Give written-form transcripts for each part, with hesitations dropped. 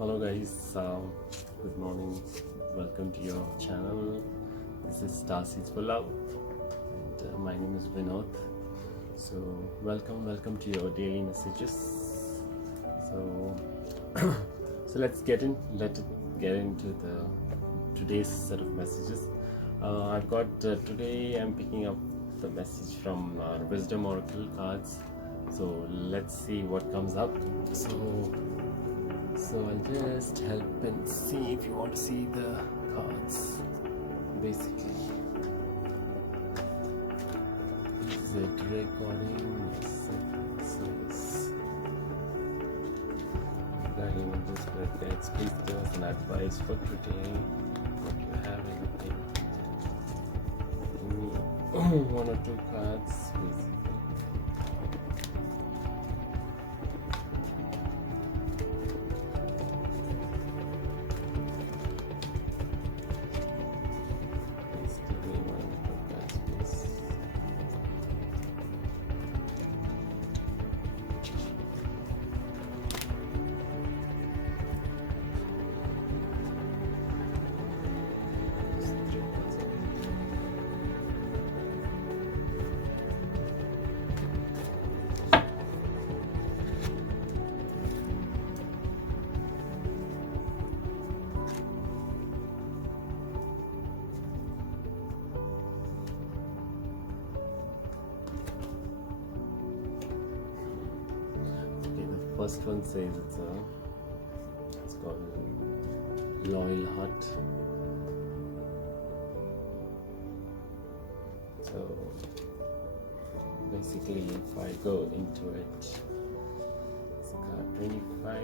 Hello guys, good morning. Welcome to your channel. This is Star Seeds for Love, and my name is Vinoth. So welcome to your daily messages. So let's get into today's set of messages. I've got today. I'm picking up the message from Wisdom Oracle cards. So let's see what comes up. So I'll just help and see if you want to see the cards. Basically, is it recording? Yes, regarding this birthday, please give us an advice for today. If you have anything, give me one or two cards, basically. First one says it's called Loyal Heart. So basically, if I go into it, it's card 25.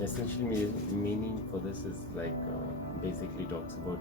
Essentially, meaning for this is like basically talks about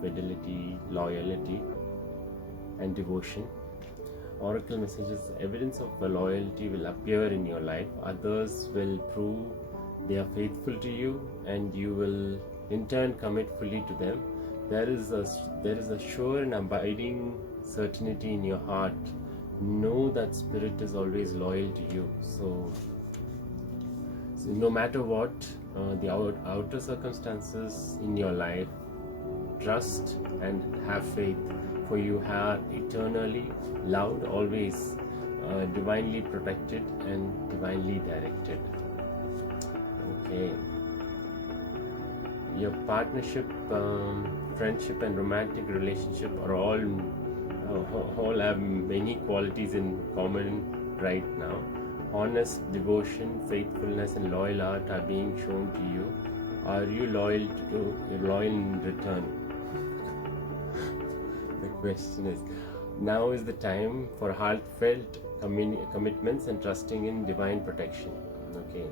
fidelity, loyalty, and devotion. Oracle messages: evidence of loyalty will appear in your life. Others will prove they are faithful to you, and you will in turn commit fully to them. There is a sure and abiding certainty in your heart. Know that spirit is always loyal to you. So no matter what the outer circumstances in your life, trust and have faith, for you are eternally loved, always divinely protected and divinely directed. Okay. Your partnership, friendship and romantic relationship are all have many qualities in common right now. Honest devotion, faithfulness, and loyal heart are being shown to you. Are you loyal in return? The question is, now is the time for heartfelt commitments and trusting in divine protection. Okay.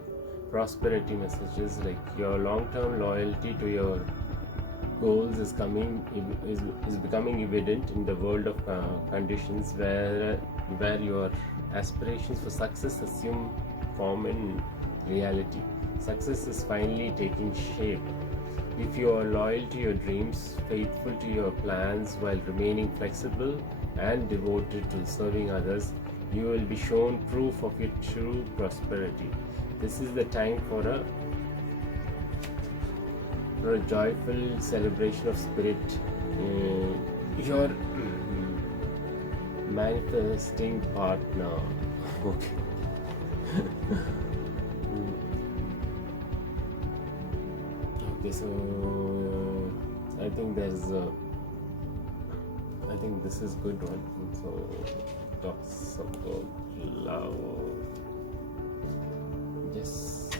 Prosperity messages like your long-term loyalty to your goals is becoming evident in the world of conditions where your aspirations for success assume form in reality. Success is finally taking shape. If you are loyal to your dreams, faithful to your plans while remaining flexible and devoted to serving others, you will be shown proof of your true prosperity. This is the time for a joyful celebration of spirit. Your manifesting partner. Okay. Okay, so I think this is good one. So talks about love. Yes.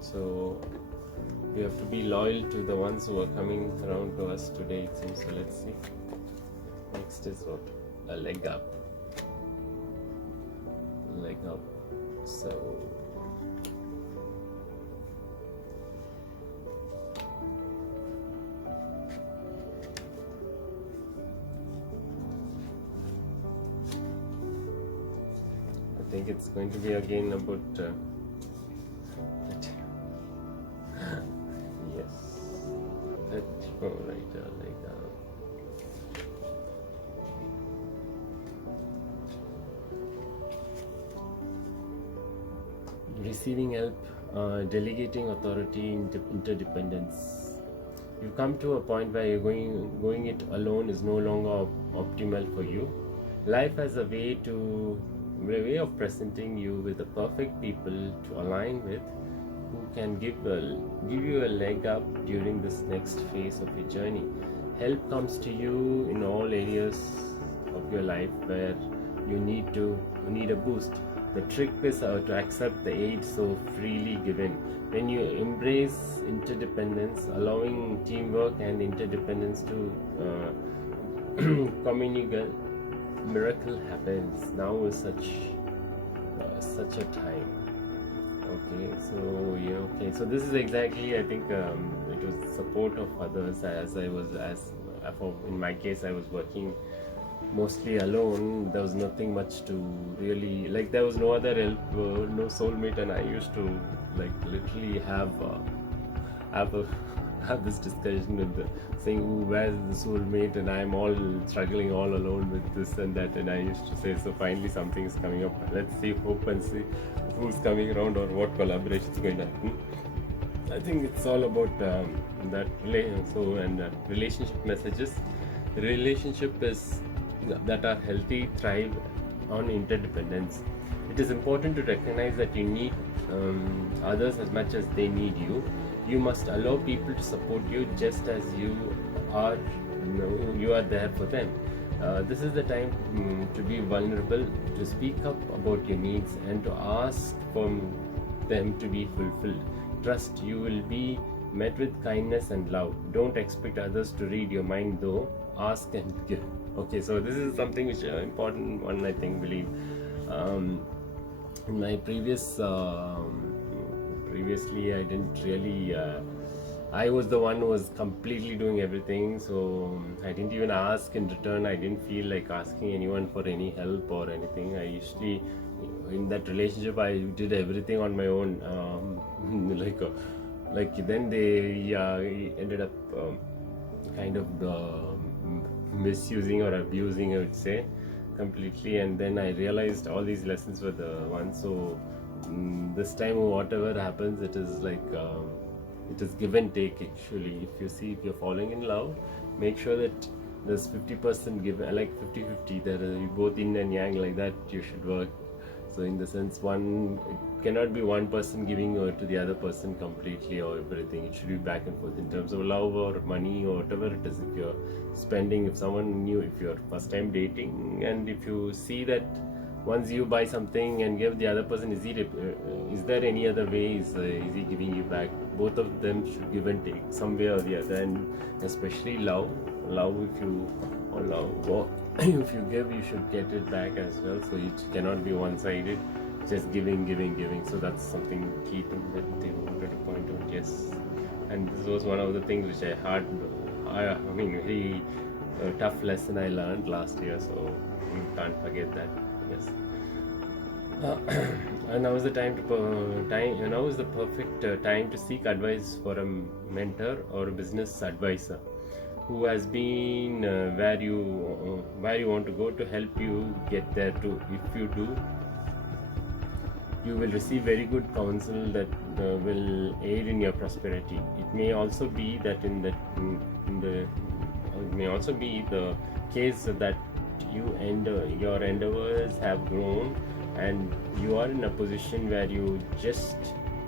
So we have to be loyal to the ones who are coming around to us today, it seems. So let's see. Next is what? A leg up. So I think it's going to be again about yes, Alright. Receiving help, delegating authority, interdependence. You come to a point where you're going it alone is no longer optimal for you. Life has a way of presenting you with the perfect people to align with, who can give you a leg up during this next phase of your journey. Help comes to you in all areas of your life where you need a boost. The trick is to accept the aid so freely given. When you embrace interdependence, allowing teamwork and interdependence to communicate, miracle happens. Now is such a time. So this is exactly, I think it was support of others, in my case I was working mostly alone. There was nothing much to really, like, there was no other help, no soulmate, and I used to like literally have this discussion with saying, where's the soulmate, and I'm all struggling all alone with this and that, and I used to say, so finally something is coming up, let's see, hope and see who's coming around or what collaboration is going to happen. I think it's all about relationship messages. Relationship is that are healthy thrive on interdependence. It is important to recognize that you need others as much as they need you. You must allow people to support you just as you are there for them. This is the time to be vulnerable, to speak up about your needs, and to ask for them to be fulfilled. Trust you will be met with kindness and love. Don't expect others to read your mind, though. Ask and give. Okay, so this is something which is important one, I think, believe. In my previously I didn't really I was the one who was completely doing everything, so I didn't even ask in return. I didn't feel like asking anyone for any help or anything. I usually, in that relationship, I did everything on my own. Like then they ended up kind of misusing or abusing, I would say, completely. And then I realized all these lessons were the ones. So this time, whatever happens, it is like it is give and take. Actually, if you're falling in love, make sure that there's 50% give, like 50-50. There are both yin and yang, like that you should work. So in the sense, it cannot be one person giving to the other person completely or everything. It should be back and forth in terms of love or money or whatever it is. If you're spending, if someone new, if you're first time dating, and if you see that once you buy something and give the other person, is there any other way? Is he giving you back? Both of them should give and take some way or the other, and especially love. If you give, you should get it back as well. So it cannot be one-sided, just giving. So that's something key thing that they wanted to point out. Yes, and this was one of the things which very tough lesson I learned last year. So you can't forget that. Yes. And now is the now is the perfect time to seek advice for a mentor or a business advisor who has been where you want to go, to help you get there too. If you do, you will receive very good counsel that will aid in your prosperity. It may also be that it may also be the case that your endeavors have grown and you are in a position where you just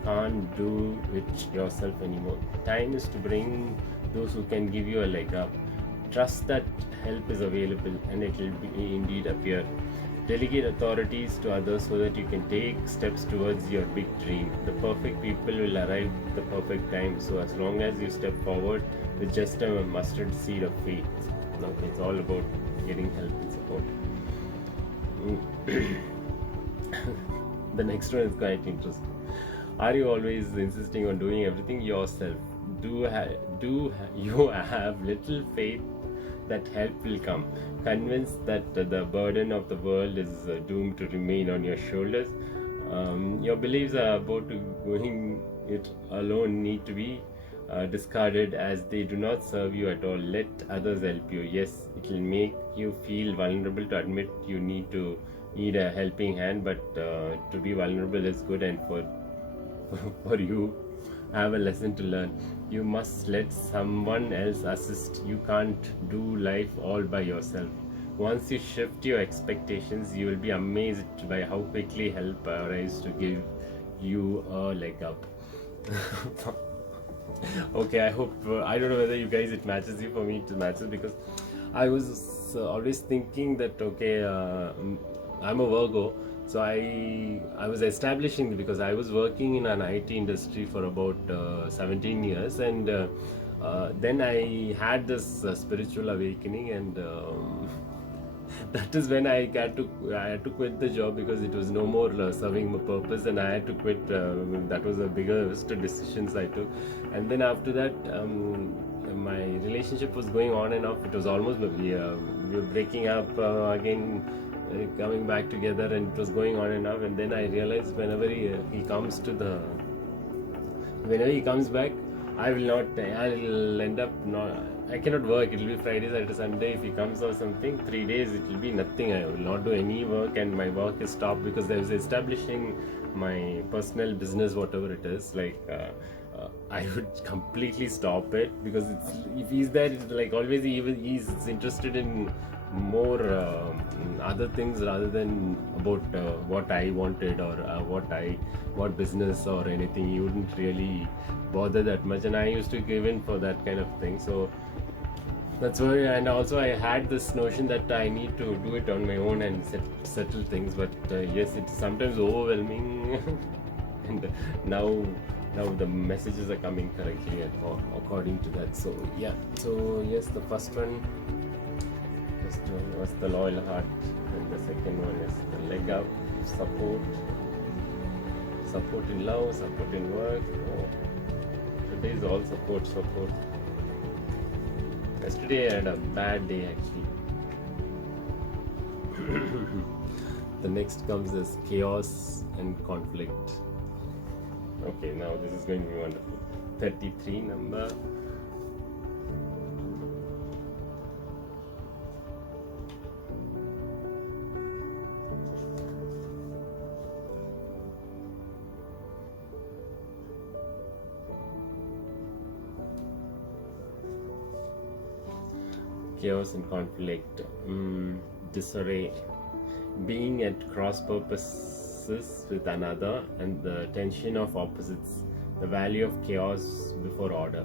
can't do it yourself anymore. Time is to bring those who can give you a leg up. Trust that help is available and it will indeed appear. Delegate authorities to others so that you can take steps towards your big dream. The perfect people will arrive at the perfect time. So as long as you step forward with just a mustard seed of faith. Okay, it's all about getting help and support. The next one is quite interesting. Are you always insisting on doing everything yourself? Do you have little faith that help will come? Convinced that the burden of the world is doomed to remain on your shoulders? Your beliefs are about to going it alone need to be discarded as they do not serve you at all. Let others help you. Yes, it will make you feel vulnerable to admit you need a helping hand, but to be vulnerable is good, and for you have a lesson to learn. You must let someone else assist. You can't do life all by yourself. Once you shift your expectations, you will be amazed by how quickly help arrives to give you a leg up. Okay, I hope I don't know whether you guys it matches you. For me it matches, because I was always thinking that okay, I'm a Virgo, so I was establishing, because I was working in an IT industry for about 17 years, and then I had this spiritual awakening, and that is when I had to quit the job, because it was no more serving my purpose, and I had to quit. That was the biggest decisions I took. And then after that, my relationship was going on and off. It was almost we were breaking up again, coming back together, and it was going on and off. And then I realized whenever he comes back, I'll end up not. I cannot work. It will be Friday, Saturday, Sunday. If he comes or something, 3 days it will be nothing. I will not do any work, and my work is stopped, because I was establishing my personal business, whatever it is. Like I would completely stop it, because if he's there, it's like always he's interested in more other things rather than about what I wanted, or what business or anything. He wouldn't really bother that much, and I used to give in for that kind of thing. So that's why. And also I had this notion that I need to do it on my own and settle things, but yes, it's sometimes overwhelming. And now the messages are coming correctly according to that. So yeah, so yes, the first one was the loyal heart, and the second one is the leg up, support in love, support in work. Today is all support. Yesterday I had a bad day actually. The next comes as chaos and conflict. Okay, now this is going to be wonderful. 33 number. Chaos and conflict, disarray, being at cross purposes with another, and the tension of opposites, the value of chaos before order.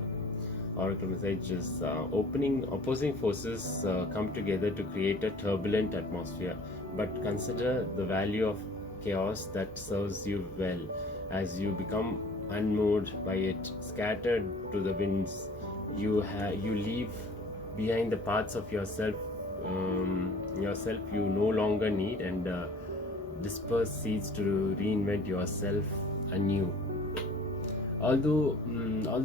Oracle message is opposing forces come together to create a turbulent atmosphere, but consider the value of chaos that serves you well. As you become unmoved by it, scattered to the winds, you leave behind the parts of yourself you no longer need, and disperse seeds to reinvent yourself anew. Although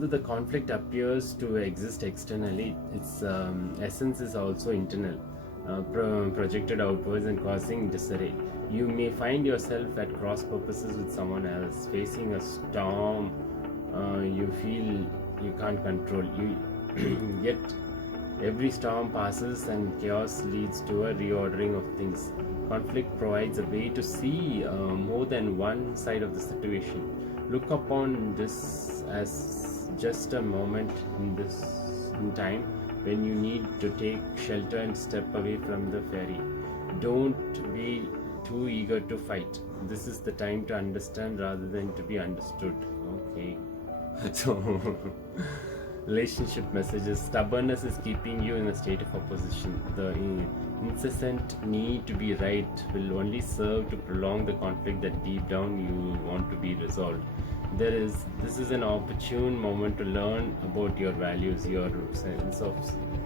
the conflict appears to exist externally, its essence is also internal, projected outwards and causing disarray. You may find yourself at cross purposes with someone else, facing a storm you feel you can't control. Yet every storm passes, and chaos leads to a reordering of things. Conflict provides a way to see more than one side of the situation. Look upon this as just a moment in time when you need to take shelter and step away from the ferry. Don't be too eager to fight. This is the time to understand rather than to be understood. Okay. So relationship messages. Stubbornness is keeping you in a state of opposition. The incessant need to be right will only serve to prolong the conflict that deep down you want to be resolved. This is an opportune moment to learn about your values, your sense of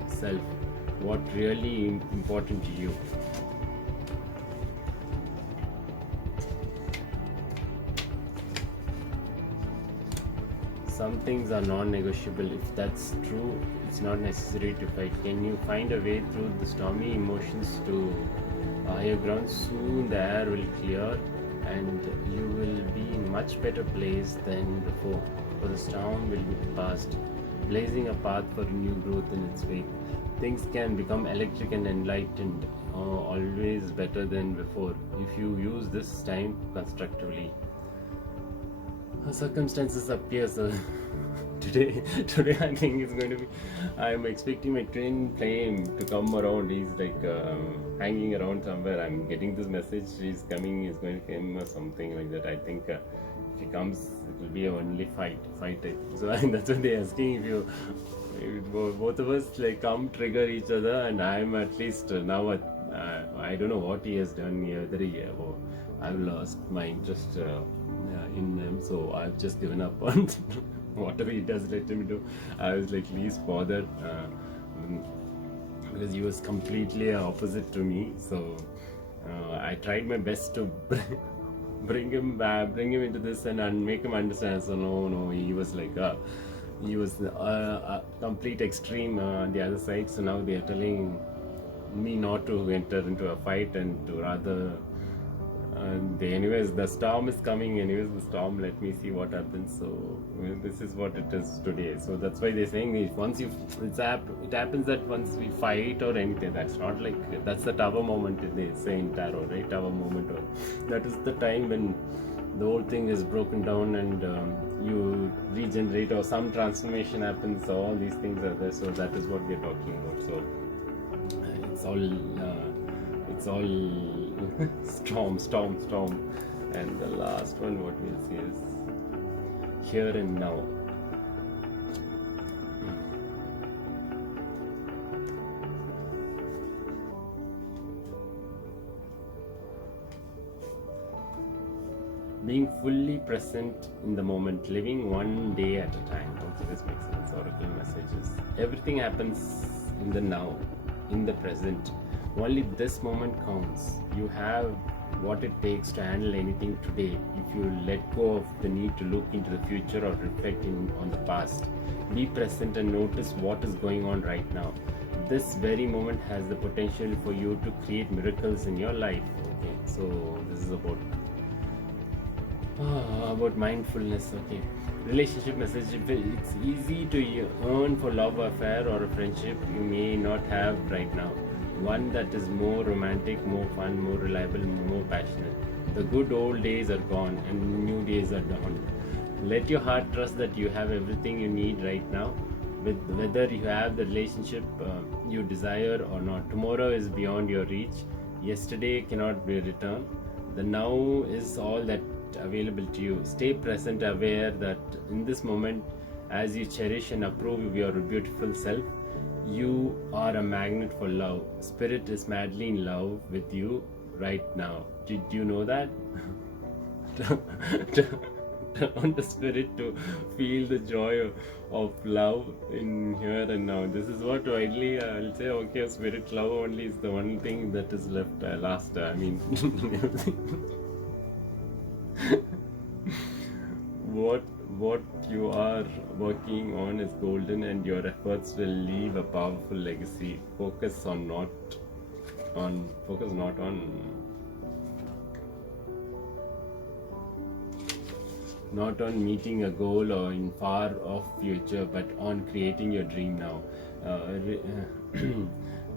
self, what really important to you. Some things are non-negotiable. If that's true, it's not necessary to fight. Can you find a way through the stormy emotions to higher ground? Soon the air will clear and you will be in much better place than before, for the storm will be past, blazing a path for new growth in its wake. Things can become electric and enlightened, always better than before, if you use this time constructively. Circumstances appear today I think it's going to be, I'm expecting my twin flame to come around. He's like hanging around somewhere. I'm getting this message, he's coming, he's going to come or something like that. I think if he comes, it will be a only fight. So that's what they're asking, if both of us like come trigger each other, and I'm at least now I don't know what he has done here. I've lost my interest in them, so I've just given up on whatever he does, let him do. I was like least bothered because he was completely opposite to me. So I tried my best to bring him into this and make him understand. So no, he was like he was a complete extreme on the other side. So now they are telling me not to enter into a fight and to rather anyways, the storm is coming. Anyways, the storm, let me see what happens. So this is what it is today. So that's why they're saying it happens that once we fight or anything, that's not like, that's the tower moment they say in tarot, right? Tower moment, or that is the time when the whole thing is broken down and you regenerate, or some transformation happens. So all these things are there. So that is what we're talking about. So it's all storm. And the last one, what we'll see is here and now. Being fully present in the moment, living one day at a time. Okay, this makes sense. Oracle messages. Everything happens in the now, in the present. Only this moment counts. You have what it takes to handle anything today. If you let go of the need to look into the future or reflect on the past, be present and notice what is going on right now. This very moment has the potential for you to create miracles in your life. Okay, so this is about mindfulness. Okay, relationship message. It's easy to yearn for love affair or a friendship you may not have right now. One that is more romantic, more fun, more reliable, more passionate. The good old days are gone and new days are dawned. Let your heart trust that you have everything you need right now, whether you have the relationship you desire or not. Tomorrow is beyond your reach. Yesterday cannot be returned. The now is all that available to you. Stay present, aware that in this moment, as you cherish and approve of your beautiful self, you are a magnet for love. Spirit is madly in love with you right now. Did you know that? Turn the spirit to feel the joy of love in here and now. This is what widely I'll say. Okay, spirit love only is the one thing that is left last. What you are working on is golden, and your efforts will leave a powerful legacy. Focus not on meeting a goal or in far off future, but on creating your dream now.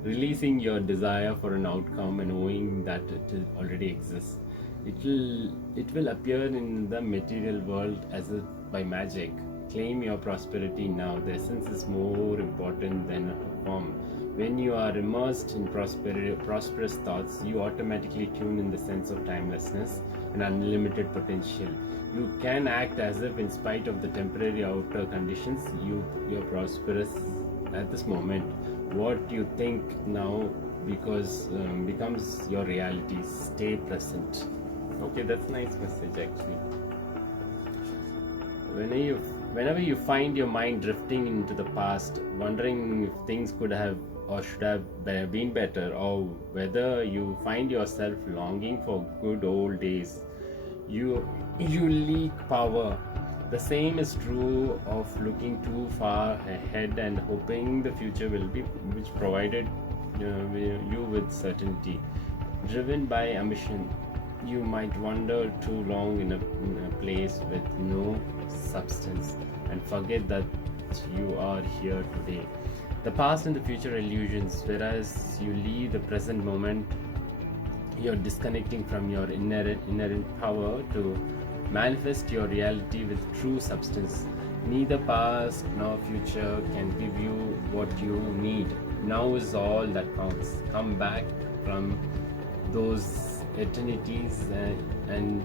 Releasing your desire for an outcome and knowing that it already exists. It will appear in the material world as if by magic. Claim your prosperity now. The essence is more important than a form. When you are immersed in prosperous thoughts, you automatically tune in the sense of timelessness and unlimited potential. You can act as if, in spite of the temporary outer conditions, you're prosperous at this moment. What you think now becomes your reality. Stay present. Okay, that's a nice message actually. Whenever you find your mind drifting into the past, wondering if things could have or should have been better, or whether you find yourself longing for good old days, you leak power. The same is true of looking too far ahead and hoping the future will be which provided you with certainty. Driven by ambition, you might wander too long in a place with no substance and forget that you are here today. The past and the future illusions, whereas you leave the present moment, you're disconnecting from your inherent power to manifest your reality with true substance. Neither past nor future can give you what you need. Now is all that counts. Come back from those eternities and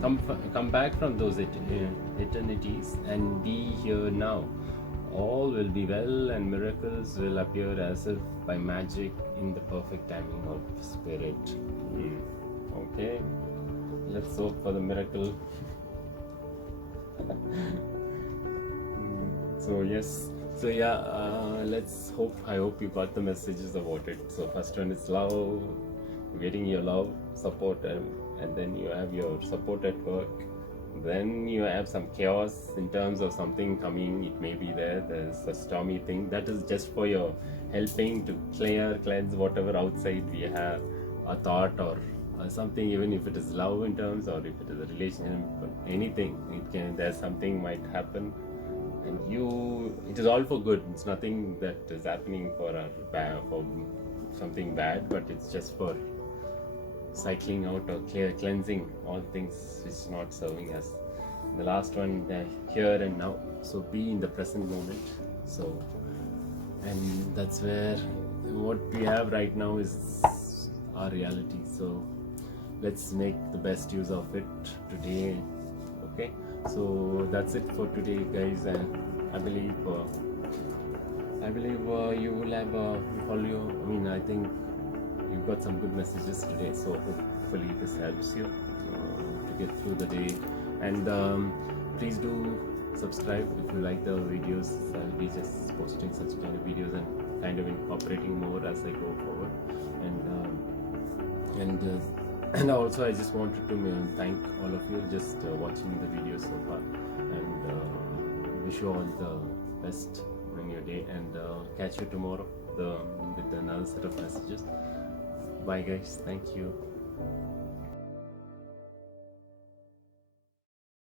come back from those eternities and be here now. All will be well and miracles will appear as if by magic in the perfect timing of spirit. Okay, let's hope for the miracle. So yes, so yeah, let's hope. I hope you got the messages about it. So first one is love, getting your love, support, and then you have your support at work. Then you have some chaos in terms of something coming. It may be there's a stormy thing that is just for your helping to cleanse whatever outside we have, a thought or something, even if it is love in terms or if it is a relationship, anything. There's something might happen, and it is all for good. It's nothing that is happening for something bad, but it's just for cycling out or cleansing all things which is not serving us. The last one, here and now. So be in the present moment. So, and that's where what we have right now is our reality. So let's make the best use of it today. Okay, so that's it for today, guys, and I believe you will have I think you've got some good messages today, so hopefully this helps you to get through the day. And please do subscribe if you like the videos. I'll be just posting such kind of videos and kind of incorporating more as I go forward. And also I just wanted to thank all of you just watching the video so far, and wish you all the best in your day, and catch you tomorrow with another set of messages. Bye guys, thank you.